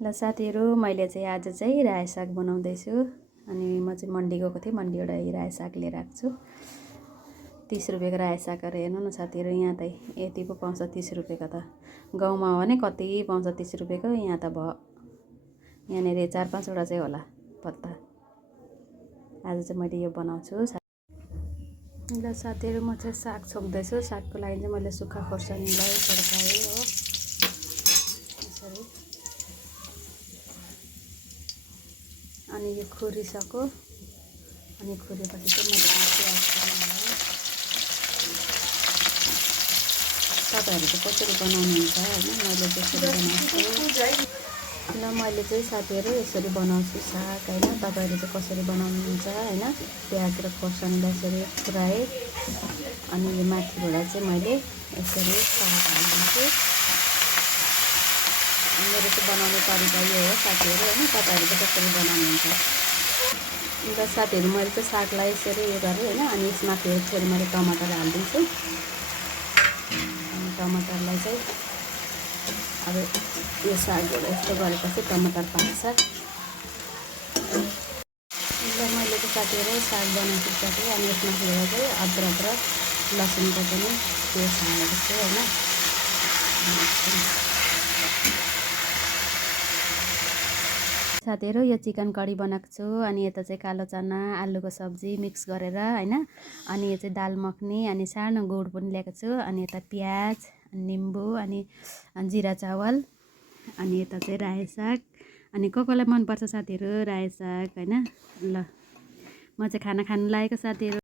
ल साथीहरू, मैले चाहिँ आज चाहिँ रायो साग बनाउँदैछु। अनि म चाहिँ मन्डी गएको थिएँ, मन्डीबाट रायो साग लिएर आएको छु। 30 रुपियाँको रायो सागहरू हेर्नु न साथीहरू, यहाँ त यति पो पाउँछ 30 रुपियाँको त। गाउँमा हो भने कति पाउँछ 30 रुपियाँको, यहाँ त भयो यहाँनिर 4-5 वटा चाहिँ होला पत्ता। आज चाहिँ मैले यो बनाउँछु। ल साथीहरू, म चाहिँ साग छोप्दैछु। सागको लागि चाहिँ मैले सुक्खा खोर्सानीलाई तड्काएँ हो, यसरी। अनि यो खुरिसक्यो, अनि खुरेपछि चाहिँ मैले तपाईँहरू चाहिँ कसरी बनाउनुहुन्छ होइन, मैले त्यसरी बनाउँछु। ल मैले चाहिँ साथीहरू यसरी बनाउँछु साग होइन, तपाईँहरू चाहिँ कसरी बनाउनुहुन्छ होइन। प्याज र खोर्सानीलाई यसरी फुराएँ, अनि यो माथिबाट चाहिँ मैले यसरी साग हालिदिन्छु। मेरो चाहिँ बनाउने तरिका यो हो साथीहरू होइन, तपाईँहरू चाहिँ कसरी बनाउनुहुन्छ। अन्त साथीहरू, मैले चाहिँ सागलाई यसरी यो गरेँ होइन, अनि यसमाथि फेरि मैले टमाटर हालिदिन्छु। अनि टमाटरलाई चाहिँ अब यो सागहरू यस्तो गरेपछि टमाटर पाक्छ। मैले चाहिँ साथीहरू साग बनाइसकेँ, अनि यसमा फेरि चाहिँ अदरक र लसुनको पनि पेस्ट हालेको छु होइन। साथीहरू, यो चिकन करी बनाएको छु। अनि यता चाहिँ कालो चना आलुको सब्जी मिक्स गरेर होइन। अनि यो चाहिँ दाल मखनी, अनि सानो गुड पनि ल्याएको छु। अनि यता प्याज, निम्बु, अनि जिरा चावल, अनि यता चाहिँ रायो साग। अनि कसलाई मनपर्छ साथीहरू रायो साग होइन। ल म चाहिँ खाना खानु लागेको साथीहरू।